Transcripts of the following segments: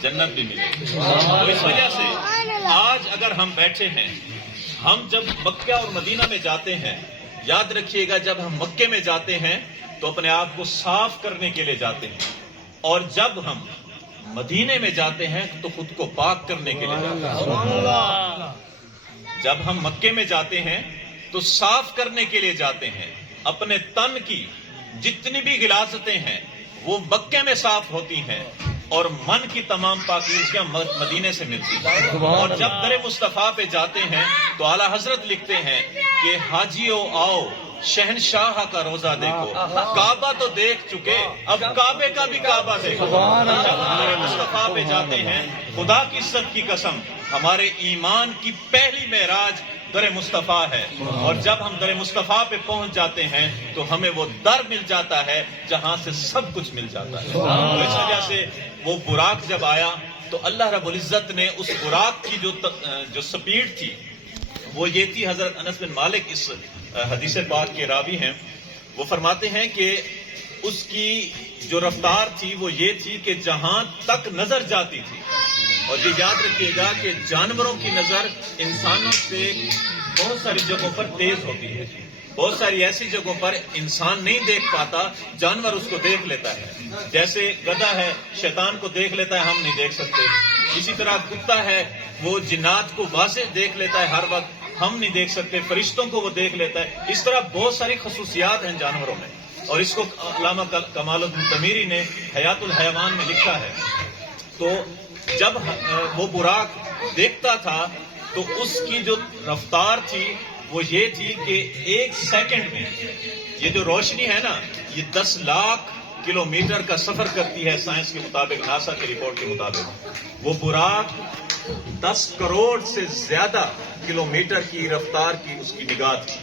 جنت بھی ملے گی۔ تو اس وجہ سے آج اگر ہم بیٹھے ہیں، ہم جب مکہ اور مدینہ میں جاتے ہیں، یاد رکھیے گا جب ہم مکے میں جاتے ہیں تو اپنے آپ کو صاف کرنے کے لیے جاتے ہیں، اور جب ہم مدینے میں جاتے ہیں تو خود کو پاک کرنے کے لیے جاتے ہیں۔ جب ہم مکے میں جاتے ہیں تو صاف کرنے کے لیے جاتے ہیں، اپنے تن کی جتنی بھی غلاظتیں ہیں وہ مکے میں صاف ہوتی ہیں، اور من کی تمام پاکیزگیاں مدینے سے ملتی ہیں۔ اور جب در مصطفیٰ پہ جاتے ہیں تو اعلیٰ حضرت لکھتے ہیں کہ حاجیو آؤ شہنشاہ کا روزہ دیکھو، کعبہ تو دیکھ چکے اب کعبے کا بھی کعبہ دیکھو۔ جب در مصطفیٰ پہ جاتے ہیں، خدا کی عزت کی قسم ہمارے ایمان کی پہلی معراج در مصطفیٰ ہے، اور جب ہم در مصطفیٰ پہ پہنچ جاتے ہیں تو ہمیں وہ در مل جاتا ہے جہاں سے سب کچھ مل جاتا ہے۔ تو اس وجہ سے وہ براق جب آیا تو اللہ رب العزت نے اس براق کی جو سپیڈ تھی وہ یہ تھی۔ حضرت انس بن مالک اس حدیث پاک کے راوی ہیں، وہ فرماتے ہیں کہ اس کی جو رفتار تھی وہ یہ تھی کہ جہاں تک نظر جاتی تھی، اور یہ یاد رکھیے گا کہ جانوروں کی نظر انسانوں سے بہت ساری جگہوں پر تیز ہوتی ہے، بہت ساری ایسی جگہوں پر انسان نہیں دیکھ پاتا، جانور اس کو دیکھ لیتا ہے۔ جیسے گدھا ہے شیطان کو دیکھ لیتا ہے، ہم نہیں دیکھ سکتے۔ اسی طرح کتا ہے وہ جنات کو واضح دیکھ لیتا ہے ہر وقت، ہم نہیں دیکھ سکتے۔ فرشتوں کو وہ دیکھ لیتا ہے۔ اس طرح بہت ساری خصوصیات ہیں جانوروں میں، اور اس کو علامہ کمال الدین تمیری نے حیات الحیوان میں لکھا ہے۔ تو جب وہ براق دیکھتا تھا تو اس کی جو رفتار تھی وہ یہ تھی کہ 1 سیکنڈ میں یہ جو روشنی ہے نا یہ 10 لاکھ کلومیٹر کا سفر کرتی ہے سائنس کے مطابق، ناسا کی رپورٹ کے مطابق۔ وہ براق 10 کروڑ سے زیادہ کلومیٹر کی رفتار کی اس کی نگاہ تھی،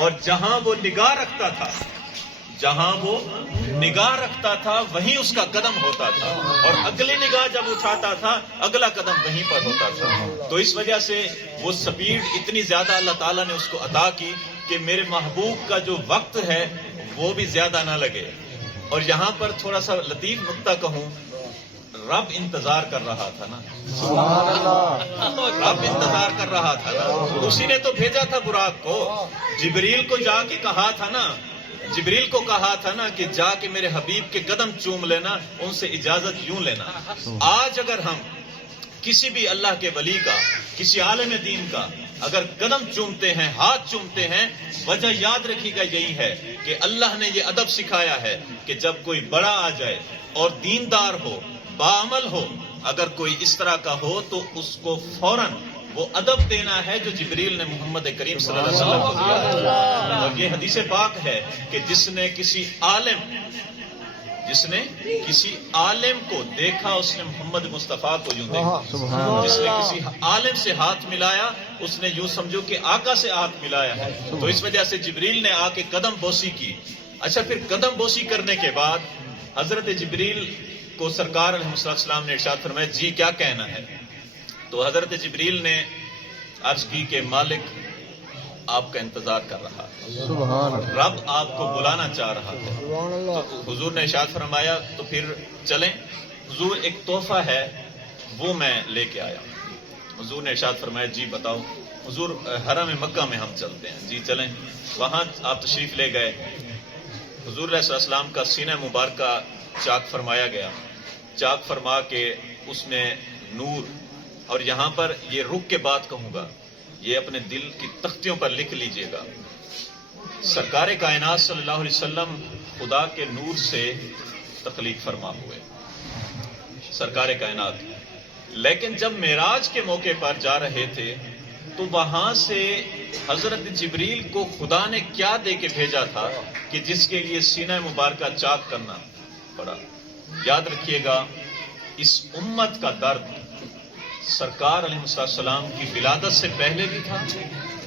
اور جہاں وہ نگاہ رکھتا تھا وہیں اس کا قدم ہوتا تھا، اور اگلی نگاہ جب اٹھاتا تھا اگلا قدم وہیں پر ہوتا تھا۔ تو اس وجہ سے وہ سپیڈ اتنی زیادہ اللہ تعالیٰ نے اس کو عطا کی کہ میرے محبوب کا جو وقت ہے وہ بھی زیادہ نہ لگے۔ اور یہاں پر تھوڑا سا لطیف نکتہ کہوں، رب انتظار کر رہا تھا نا، رب انتظار کر رہا تھا نا، اسی نے تو بھیجا تھا براق کو۔ جبریل کو جا کے کہا تھا نا، جبریل کو کہا تھا نا کہ جا کے میرے حبیب کے قدم چوم لینا، ان سے اجازت یوں لینا۔ آج اگر ہم کسی بھی اللہ کے ولی کا، کسی عالم دین کا اگر قدم چومتے ہیں، ہاتھ چومتے ہیں، وجہ یاد رکھیے گا یہی ہے کہ اللہ نے یہ ادب سکھایا ہے کہ جب کوئی بڑا آ جائے اور دیندار ہو، باعمل ہو، اگر کوئی اس طرح کا ہو تو اس کو فوراً وہ ادب دینا ہے جو جبریل نے محمد کریم صلی اللہ علیہ وسلم کو دیا ہے۔ اور یہ حدیث پاک ہے کہ جس نے کسی عالم کو دیکھا اس نے محمد مصطفیٰ کو یوں دیکھا، جس نے کسی عالم سے ہاتھ ملایا اس نے یوں سمجھو کہ آقا سے ہاتھ ملایا ہے۔ تو اس وجہ سے جبریل نے آ کے قدم بوسی کی۔ اچھا، پھر قدم بوسی کرنے کے بعد حضرت جبریل کو سرکار علیہ السلام نے ارشاد فرمایا جی کیا کہنا ہے؟ تو حضرت جبریل نے عرض کی کہ مالک آپ کا انتظار کر رہا ہے، رب آپ کو بلانا چاہ رہا ہے۔ تو حضور نے ارشاد فرمایا تو پھر چلیں، حضور ایک تحفہ ہے وہ میں لے کے آیا۔ حضور نے ارشاد فرمایا جی بتاؤ۔ حضور حرم مکہ میں ہم چلتے ہیں، جی چلیں۔ وہاں آپ تشریف لے گئے، حضور علیہ السلام کا سینہ مبارکہ چاک فرمایا گیا، چاک فرما کے اس میں نور، اور یہاں پر یہ رک کے بات کہوں گا، یہ اپنے دل کی تختیوں پر لکھ لیجئے گا، سرکار کائنات صلی اللہ علیہ وسلم خدا کے نور سے تخلیق فرما ہوئے، سرکار کائنات۔ لیکن جب معراج کے موقع پر جا رہے تھے تو وہاں سے حضرت جبریل کو خدا نے کیا دے کے بھیجا تھا کہ جس کے لیے سینہ مبارکہ چاک کرنا پڑا؟ یاد رکھیے گا، اس امت کا درد سرکار علیہ السلام کی ولادت سے پہلے بھی تھا،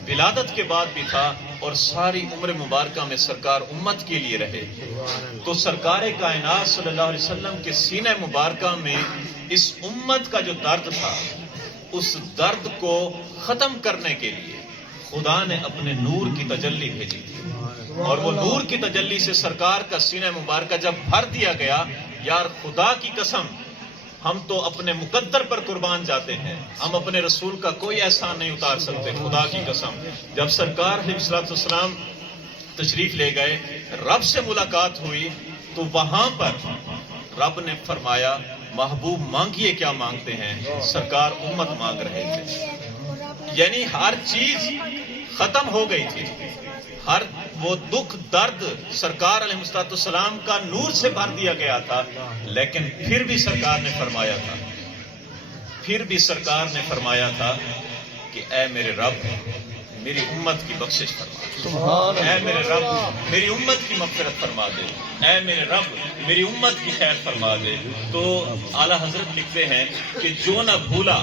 ولادت کے بعد بھی تھا، اور ساری عمر مبارکہ میں سرکار امت کے لیے رہے۔ تو سرکار کائنات صلی اللہ علیہ وسلم کے سینہ مبارکہ میں اس امت کا جو درد تھا، اس درد کو ختم کرنے کے لیے خدا نے اپنے نور کی تجلی بھیجی تھی، اور وہ نور کی تجلی سے سرکار کا سینہ مبارکہ جب بھر دیا گیا، یار خدا کی قسم ہم تو اپنے مقدر پر قربان جاتے ہیں، ہم اپنے رسول کا کوئی احسان نہیں اتار سکتے، خدا کی قسم۔ جب سرکار علیہ الصلوۃ والسلام تشریف لے گئے، رب سے ملاقات ہوئی، تو وہاں پر رب نے فرمایا محبوب مانگیے کیا مانگتے ہیں، سرکار امت مانگ رہے تھے، یعنی ہر چیز ختم ہو گئی تھی، ہر وہ دکھ درد سرکار علیہ الصلوۃ والسلام کا نور سے بھر دیا گیا تھا، لیکن پھر بھی سرکار نے فرمایا تھا کہ اے میرے رب میری امت کی بخشش فرما، اے میرے رب میری امت کی مغفرت فرما دے، اے میرے رب میری امت کی خیر فرما دے۔ تو اعلیٰ حضرت لکھتے ہیں کہ جو نہ بھولا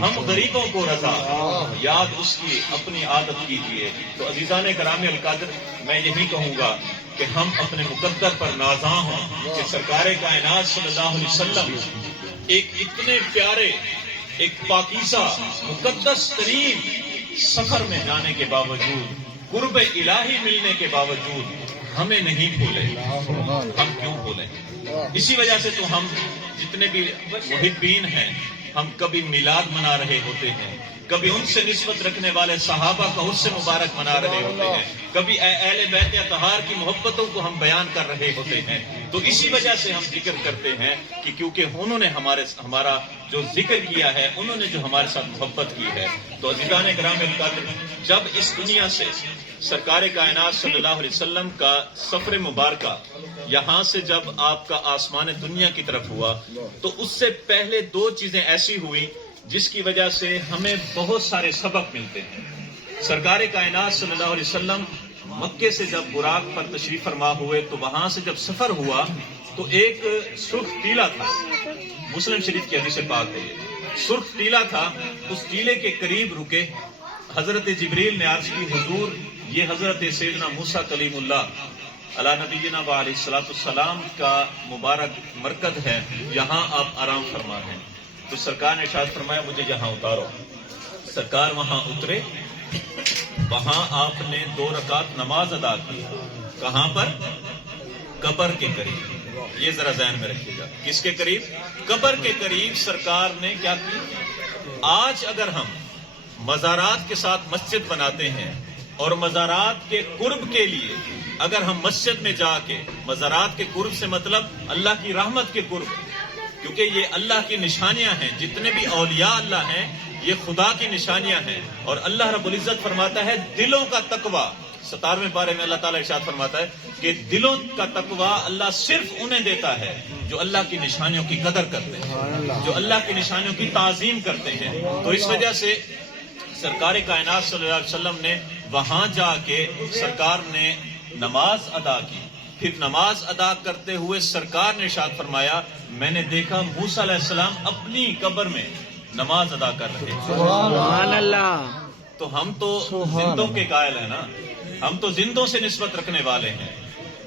ہم غریبوں کو رضا، یاد اس کی اپنی عادت کیجیے۔ تو عزیزان گرامی القدر، میں یہی کہوں گا کہ ہم اپنے مقدر پر نازاں ہوں کہ سرکار کائنات صلی اللہ علیہ وسلم ایک اتنے پیارے، ایک پاکیزہ مقدس ترین سفر میں جانے کے باوجود، قرب الہی ملنے کے باوجود ہمیں نہیں بھولے۔ ہم کیوں بھولیں؟ اسی وجہ سے تو ہم جتنے بھی محبین ہیں، ہم کبھی میلاد منا رہے ہوتے ہیں، کبھی ان سے نسبت رکھنے والے صحابہ کا عرس مبارک منا رہے ہوتے ہیں، کبھی اہل بیت اطہار کی محبتوں کو ہم بیان کر رہے ہوتے ہیں۔ تو اسی وجہ سے ہم ذکر کرتے ہیں کہ کیونکہ انہوں نے ہمارا جو ذکر کیا ہے، انہوں نے جو ہمارے ساتھ محبت کی ہے۔ تو عزیزان کرام القدر، جب اس دنیا سے سرکار کائنات صلی اللہ علیہ وسلم کا سفر مبارکہ یہاں سے جب آپ کا آسمان دنیا کی طرف ہوا، تو اس سے پہلے دو چیزیں ایسی ہوئی جس کی وجہ سے ہمیں بہت سارے سبق ملتے ہیں۔ سرکار کائنات صلی اللہ علیہ وسلم مکے سے جب براق پر تشریف فرما ہوئے، تو وہاں سے جب سفر ہوا تو ایک سرخ ٹیلا تھا، مسلم شریف کی حدیث پاک ہے، یہ سرخ ٹیلا تھا، اس ٹیلے کے قریب رکے، حضرت جبریل نے عرض کی حضور یہ حضرت سیدنا موسیٰ کلیم اللہ علی نبینا و علیہ الصلوۃ والسلام کا مبارک مرکز ہے، یہاں آپ آرام فرما ہیں۔ تو سرکار نے ارشاد فرمایا مجھے یہاں اتارو۔ سرکار وہاں اترے، وہاں آپ نے 2 رکعت نماز ادا کی۔ کہاں پر؟ قبر کے قریب۔ یہ ذرا ذہن میں رکھیے گا، کس کے قریب؟ قبر کے قریب سرکار نے کیا کی؟ آج اگر ہم مزارات کے ساتھ مسجد بناتے ہیں اور مزارات کے قرب کے لیے اگر ہم مسجد میں جا کے، مزارات کے قرب سے مطلب اللہ کی رحمت کے قرب، کیونکہ یہ اللہ کی نشانیاں ہیں، جتنے بھی اولیاء اللہ ہیں یہ خدا کی نشانیاں ہیں، اور اللہ رب العزت فرماتا ہے دلوں کا تقوی، 17ویں پارے میں اللہ تعالیٰ ارشاد فرماتا ہے کہ دلوں کا تقوی اللہ صرف انہیں دیتا ہے جو اللہ کی نشانیوں کی قدر کرتے ہیں، جو اللہ کی نشانیوں کی تعظیم کرتے ہیں۔ تو اس وجہ سے سرکار کائنات صلی اللہ علیہ وسلم نے وہاں جا کے سرکار نے نماز ادا کی۔ پھر نماز ادا کرتے ہوئے سرکار نے ارشاد فرمایا میں نے دیکھا موسیٰ علیہ السلام اپنی قبر میں نماز ادا کر رہے ہیں۔ سبحان اللہ۔ تو ہم تو زندوں کے قائل ہیں نا، ہم تو زندوں سے نسبت رکھنے والے ہیں،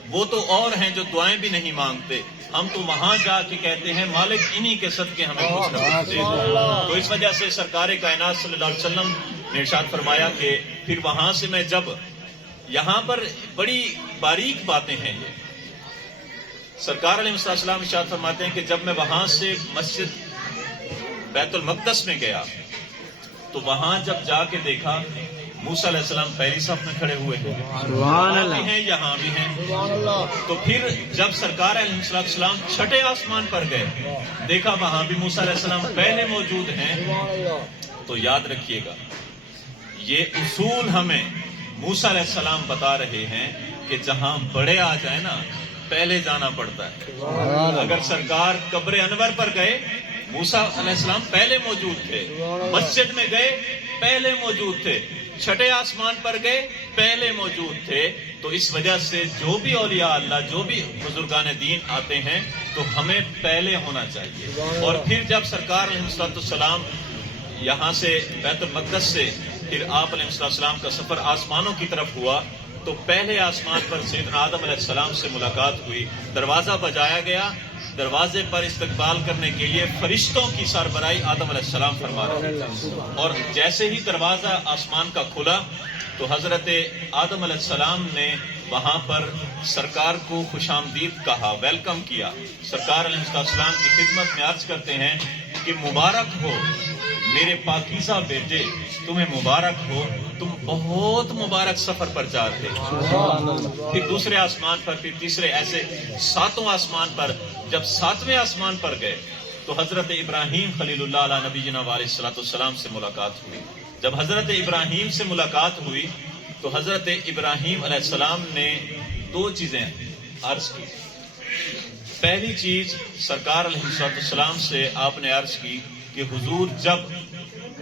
وہ تو اور ہیں جو دعائیں بھی نہیں مانگتے، ہم تو وہاں جا کے کہتے ہیں مالک انہی کے صدقے ہمیں کچھ نہ کچھ دے دو۔ تو اس وجہ سے سرکار کائنات صلی اللہ علیہ وسلم نے ارشاد فرمایا کہ پھر وہاں سے میں جب، یہاں پر بڑی باریک باتیں ہیں یہ، سرکار علیہ السلام ارشاد فرماتے ہیں کہ جب میں وہاں سے مسجد بیت المقدس میں گیا تو وہاں جب جا کے دیکھا موسیٰ علیہ السلام پہلی صف میں کھڑے ہوئے ہیں، سبحان اللہ، وہاں بھی ہیں یہاں بھی ہیں۔ تو پھر جب سرکار علیہ السلام چھٹے آسمان پر گئے، دیکھا وہاں بھی موسیٰ علیہ السلام پہلے موجود ہیں۔ تو یاد رکھیے گا یہ اصول ہمیں موسیٰ علیہ السلام بتا رہے ہیں کہ جہاں بڑے آ جائیں نا پہلے جانا پڑتا ہے۔ اگر سرکار قبر انور پر گئے، موسیٰ علیہ السلام پہلے موجود تھے، مسجد میں گئے پہلے موجود تھے، چھٹے آسمان پر گئے پہلے موجود تھے۔ تو اس وجہ سے جو بھی اولیاء اللہ، جو بھی بزرگان دین آتے ہیں تو ہمیں پہلے ہونا چاہیے۔ اور پھر جب سرکار علیہ السلام یہاں سے بیت المقدس سے پھر آپ علیہ السلام کا سفر آسمانوں کی طرف ہوا، تو پہلے آسمان پر سیدنا آدم علیہ السلام سے ملاقات ہوئی، دروازہ بجایا گیا، دروازے پر استقبال کرنے کے لیے فرشتوں کی سربراہی آدم علیہ السلام فرما رہے تھے، اور جیسے ہی دروازہ آسمان کا کھلا تو حضرت آدم علیہ السلام نے وہاں پر سرکار کو خوش آمدید کہا، ویلکم کیا. سرکار علیہ السلام کی خدمت میں عرض کرتے ہیں کہ مبارک ہو میرے پاکیزہ بیٹے، تمہیں مبارک ہو، تم بہت مبارک سفر پر جا رہے ہو. پھر دوسرے آسمان پر، پھر تیسرے، ایسے ساتوں آسمان پر. جب ساتویں آسمان پر گئے تو حضرت ابراہیم خلیل اللہ علیہ نبینا علیہ الصلوۃ والسلام سے ملاقات ہوئی. جب حضرت ابراہیم سے ملاقات ہوئی تو حضرت ابراہیم علیہ السلام نے دو چیزیں عرض کی. پہلی چیز سرکار علیہ السلام سے آپ نے عرض کی کہ حضور جب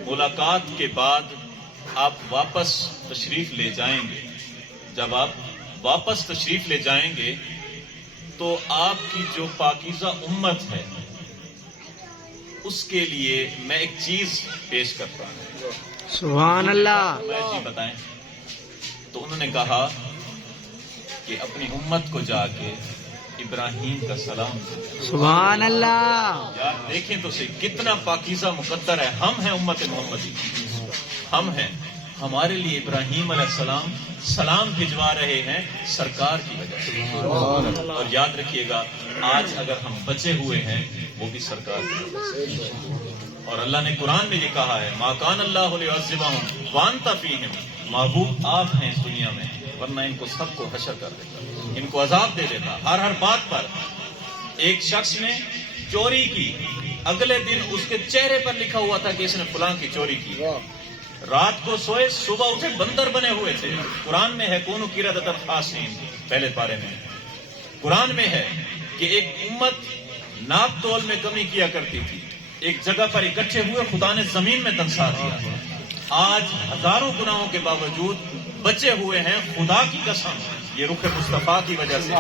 ملاقات کے بعد آپ واپس تشریف لے جائیں گے، جب آپ واپس تشریف لے جائیں گے تو آپ کی جو پاکیزہ امت ہے اس کے لیے میں ایک چیز پیش کرتا ہوں. سبحان اللہ. جی بتائیں. تو انہوں نے کہا کہ اپنی امت کو جا کے ابراہیم کا سلام دو. سبحان اللہ. یار دیکھیں تو صحیح کتنا پاکیزہ مقدر ہے. ہم ہیں امت محمدی، ہم ہیں. ہمارے لیے ابراہیم علیہ السلام سلام بھجوا رہے ہیں سرکار کی وجہ سے. اور یاد رکھیے گا آج اگر ہم بچے ہوئے ہیں وہ بھی سرکار کی وجہ سے. اور اللہ نے قرآن میں یہ کہا ہے ما کان اللہ لیعذبہم وانت فیہم، محبوب آپ ہیں اس دنیا میں ورنہ ان کو سب کو حشر کر دیتا، ان کو عذاب دے دیتا. ہر بات پر. ایک شخص نے چوری کی، اگلے دن اس کے چہرے پر لکھا ہوا تھا کہ اس نے فلاں کی چوری کی. رات کو سوئے، صبح اٹھے بندر بنے ہوئے تھے. قرآن میں ہے کونوا قردۃ خاسئین، پہلے پارے میں قرآن میں ہے کہ ایک امت ناپ تول میں کمی کیا کرتی تھی، ایک جگہ پر اکٹھے ہوئے، خدا نے زمین میں دنسا دیا. آج ہزاروں گناہوں کے باوجود بچے ہوئے ہیں. خدا کی قسم یہ رخ مصطفیٰ کی وجہ سے.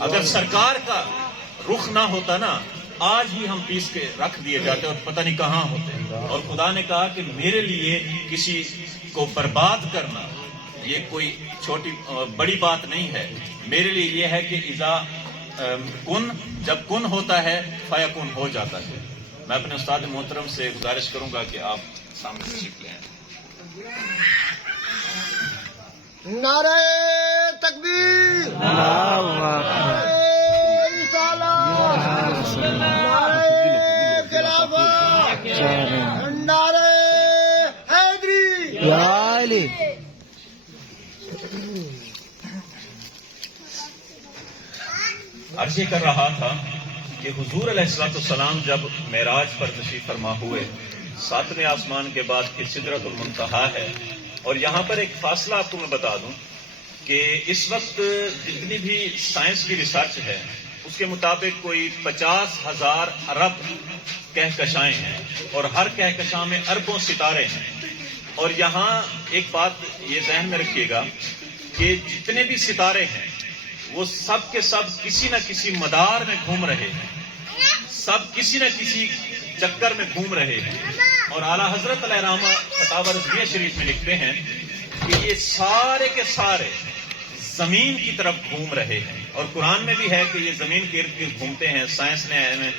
اگر سرکار کا رخ نہ ہوتا نا آج ہی ہم پیس کے رکھ دیے جاتے اور پتہ نہیں کہاں ہوتے. اور خدا نے کہا کہ میرے لیے کسی کو برباد کرنا یہ کوئی چھوٹی بڑی بات نہیں ہے. میرے لیے یہ ہے کہ اذا کن، جب کن ہوتا ہے فیکن ہو جاتا ہے. میں اپنے استاد محترم سے گزارش کروں گا کہ آپ سامنے تشریف لیں. نعرہ تکبیر، اللہ اکبر. نعرہ خلافت، نعرہ حیدری. یا علی. عرض یہ کر رہا تھا کہ حضور علیہ السلام جب معراج پر تشریف فرما ہوئے، ساتویں آسمان کے بعد پھر سدرۃ المنتہا ہے. اور یہاں پر ایک فاصلہ آپ کو میں بتا دوں کہ اس وقت جتنی بھی سائنس کی ریسرچ ہے اس کے مطابق کوئی 50,000 ارب کہکشائیں ہیں اور ہر کہکشاں میں اربوں ستارے ہیں. اور یہاں ایک بات یہ ذہن میں رکھیے گا کہ جتنے بھی ستارے ہیں وہ سب کے سب کسی نہ کسی مدار میں گھوم رہے ہیں، سب کسی نہ کسی چکر میں گھوم رہے ہیں. اور اعلیٰ حضرت علیہ رحمہ فتاوی رضویہ شریف میں لکھتے ہیں کہ یہ سارے کے سارے زمین کی طرف گھوم رہے ہیں. اور قرآن میں بھی ہے کہ یہ زمین کے ارد گرد گھومتے ہیں. سائنس نے ہمیں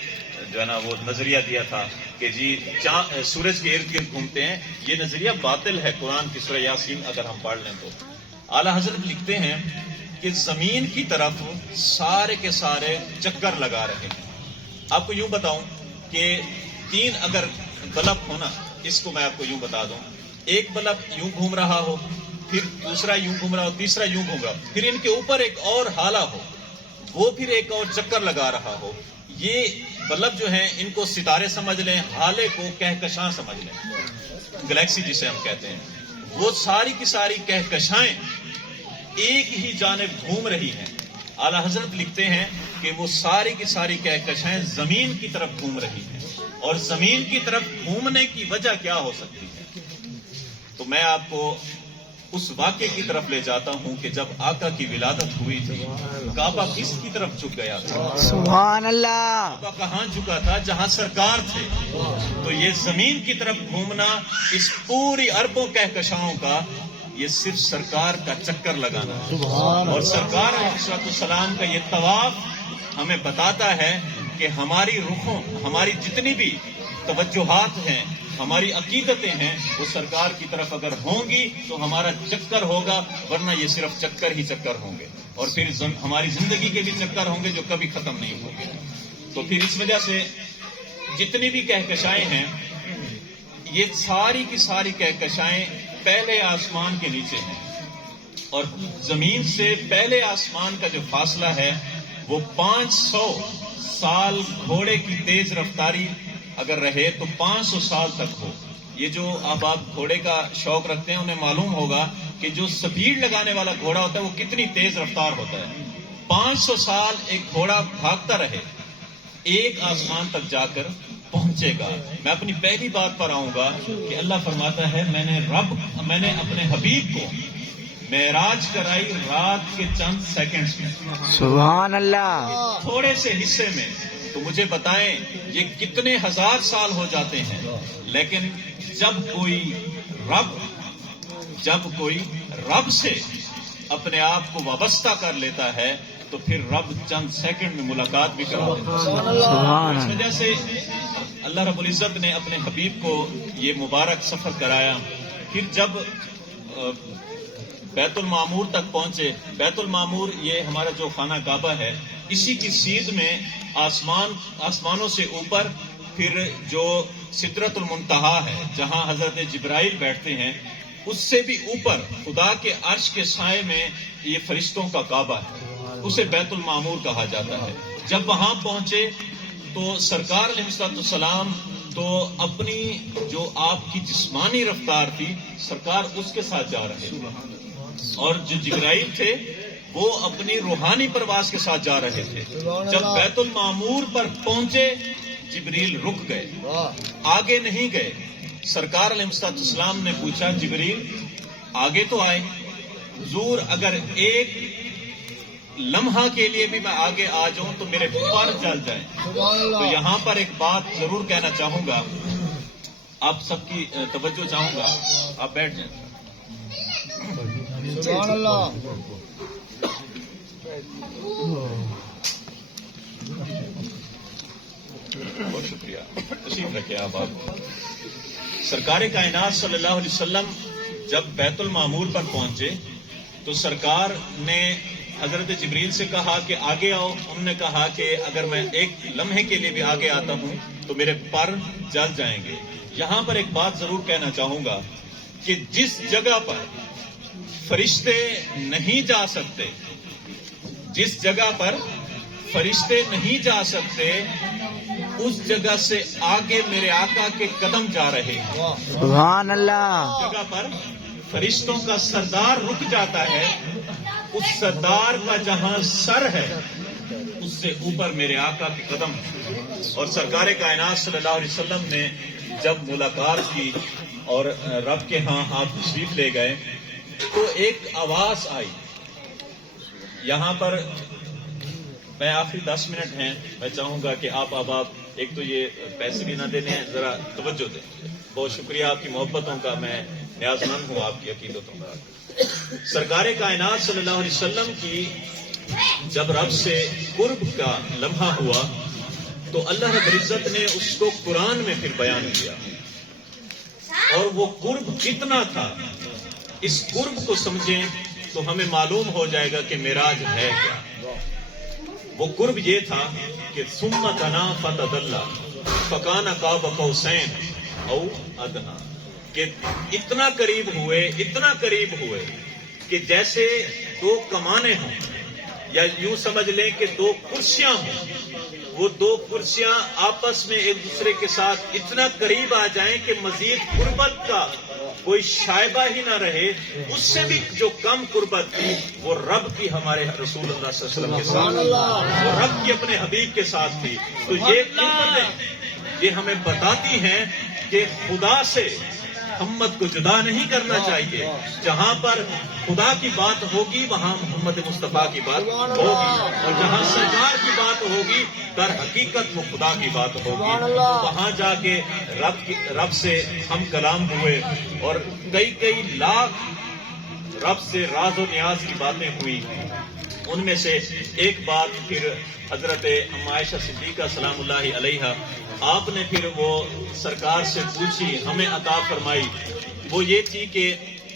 جو ہے نا وہ نظریہ دیا تھا کہ جی سورج کے ارد گرد گھومتے ہیں. یہ نظریہ باطل ہے. قرآن کی سورہ یاسین اگر ہم پڑھ لیں تو اعلیٰ حضرت لکھتے ہیں کہ زمین کی طرف سارے کے سارے چکر لگا رہے ہیں. آپ کو یوں بتاؤں کہ 3 اگر بلب ہونا، اس کو میں آپ کو یوں بتا دوں، ایک بلب یوں گھوم رہا ہو، پھر دوسرا یوں گھوم رہا ہو، تیسرا یوں گھوم رہا ہو، پھر ان کے اوپر ایک اور ہالہ ہو، وہ پھر ایک اور چکر لگا رہا ہو. یہ بلب جو ہیں ان کو ستارے سمجھ لیں، ہالے کو کہکشاں سمجھ لیں، گلیکسی جسے ہم کہتے ہیں. وہ ساری کی ساری کہکشائیں ایک ہی جانب گھوم رہی ہیں. اعلیٰ حضرت لکھتے ہیں کہ وہ ساری کی ساری کہکشائیں زمین کی طرف گھوم رہی ہیں. اور زمین کی طرف گھومنے کی وجہ کیا ہو سکتی ہے؟ تو میں آپ کو اس واقعے کی طرف لے جاتا ہوں کہ جب آقا کی ولادت ہوئی تھی کعبہ کس کی طرف جھک گیا تھا؟ سبحان اللہ. کعبہ کہاں جھکا تھا؟ جہاں سرکار تھے. تو یہ زمین کی طرف گھومنا، اس پوری اربوں کہکشاؤں کا یہ صرف سرکار کا چکر لگانا ہے. اور سرکار علیہ السلام کا یہ طواف ہمیں بتاتا ہے کہ ہماری رخوں، ہماری جتنی بھی توجہات ہیں ہماری عقیدتیں ہیں وہ سرکار کی طرف اگر ہوں گی تو ہمارا چکر ہوگا، ورنہ یہ صرف چکر ہی چکر ہوں گے، اور پھر ہماری زندگی کے بھی چکر ہوں گے جو کبھی ختم نہیں ہوں گے۔ تو پھر اس وجہ سے جتنی بھی کہکشائیں ہیں، یہ ساری کی ساری کہکشائیں پہلے آسمان کے نیچے ہیں، اور زمین سے پہلے آسمان کا جو فاصلہ ہے وہ 500 سال گھوڑے کی تیز رفتاری اگر رہے تو 500 سال تک ہو۔ یہ جو آپ گھوڑے کا شوق رکھتے ہیں انہیں معلوم ہوگا کہ جو سپیڈ لگانے والا گھوڑا ہوتا ہے وہ کتنی تیز رفتار ہوتا ہے۔ 500 سال ایک گھوڑا بھاگتا رہے، ایک آسمان تک جا کر پہنچے گا۔ میں اپنی پہلی بات پر آؤں گا کہ اللہ فرماتا ہے میں نے اپنے حبیب کو معراج کرائی رات کے چند سیکنڈز میں، سبحان اللہ، تھوڑے سے حصے میں۔ تو مجھے بتائیں یہ کتنے ہزار سال ہو جاتے ہیں، لیکن جب کوئی رب سے اپنے آپ کو وابستہ کر لیتا ہے تو پھر رب چند سیکنڈ میں ملاقات بھی کرا دیتا ہے۔ سبحان اس اللہ، وجہ سے اللہ رب العزت نے اپنے حبیب کو یہ مبارک سفر کرایا۔ پھر جب بیت المعمور تک پہنچے، بیت المعمور یہ ہمارا جو خانہ کعبہ ہے، اسی کی سیدھ میں آسمانوں سے اوپر پھر جو سدرۃ المنتہا ہے جہاں حضرت جبرائیل بیٹھتے ہیں، اس سے بھی اوپر خدا کے عرش کے سائے میں یہ فرشتوں کا کعبہ ہے، اسے بیت المعمور کہا جاتا ہے۔ جب وہاں پہنچے تو سرکار علیہ الصلوۃ والسلام تو اپنی جو آپ کی جسمانی رفتار تھی سرکار اس کے ساتھ جا رہے تھے، اور جو جبرائیل تھے وہ اپنی روحانی پرواز کے ساتھ جا رہے تھے۔ جب بیت المعمور پر پہنچے جبریل رک گئے، آگے نہیں گئے۔ سرکار علیہ الصلوۃ والسلام نے پوچھا جبریل آگے تو آئے، حضور اگر ایک لمحہ کے لیے بھی میں آگے آ جاؤں تو میرے پر جل جائیں۔ تو یہاں پر ایک بات ضرور کہنا چاہوں گا، آپ سب کی توجہ چاہوں گا، آپ بیٹھ جائیں۔ سبحان اللہ، بہت شکریہ، تشریف رکھے آپ۔ سرکار کائنات صلی اللہ علیہ وسلم جب بیت المعمور پر پہنچے تو سرکار نے حضرت جبریل سے کہا کہ آگے آؤ۔ انہوں نے کہا کہ اگر میں ایک لمحے کے لیے بھی آگے آتا ہوں تو میرے پر جل جائیں گے۔ یہاں پر ایک بات ضرور کہنا چاہوں گا کہ جس جگہ پر فرشتے نہیں جا سکتے، جس جگہ پر فرشتے نہیں جا سکتے اس جگہ سے آگے میرے آقا کے قدم جا رہے ہیں۔ سبحان اللہ، جگہ پر فرشتوں کا سردار رک جاتا ہے، اس سردار کا جہاں سر ہے اس سے اوپر میرے آقا کے قدم ہے۔ اور سرکار کائنات صلی اللہ علیہ وسلم نے جب ملاقات کی اور رب کے ہاں آپ تشریف لے گئے تو ایک آواز آئی۔ یہاں پر میں آخری 10 منٹ ہیں، میں چاہوں گا کہ آپ ایک تو یہ پیسے بھی نہ دینے ہیں، ذرا توجہ دیں۔ بہت شکریہ آپ کی محبتوں کا، میں نیاز مند ہوں آپ کی عقیدتوں کا۔ سرکار کائنات صلی اللہ علیہ وسلم کی جب رب سے قرب کا لمحہ ہوا تو اللہ رب العزت نے اس کو قرآن میں پھر بیان کیا، اور وہ قرب کتنا تھا اس قرب کو سمجھیں تو ہمیں معلوم ہو جائے گا کہ معراج ہے کیا۔ وہ قرب یہ تھا کہ ثم دنا فتدلی فکان قاب قوسین او ادنا، کہ اتنا قریب ہوئے کہ جیسے دو کمانے ہوں، یا یوں سمجھ لیں کہ دو کرسیاں ہوں، وہ دو کرسیاں آپس میں ایک دوسرے کے ساتھ اتنا قریب آ جائیں کہ مزید قربت کا کوئی شائبہ ہی نہ رہے۔ اس سے بھی جو کم قربت تھی وہ رب کی ہمارے رسول اللہ صلی اللہ علیہ وسلم کے ساتھ، وہ رب کی اپنے حبیب کے ساتھ تھی۔ تو یہ قربتیں یہ ہمیں بتاتی ہیں کہ خدا سے محمد کو جدا نہیں کرنا چاہیے۔ جہاں پر خدا کی بات ہوگی وہاں محمد مصطفیٰ کی بات ہوگی، اور جہاں سرکار کی بات ہوگی در حقیقت وہ خدا کی بات ہوگی۔ وہاں جا کے رب سے ہم کلام ہوئے، اور کئی لاکھ رب سے راز و نیاز کی باتیں ہوئی۔ ان میں سے ایک بات پھر حضرت عائشہ صدیقہ سلام اللہ علیہا آپ نے پھر وہ سرکار سے پوچھی، ہمیں عطا فرمائی، وہ یہ تھی کہ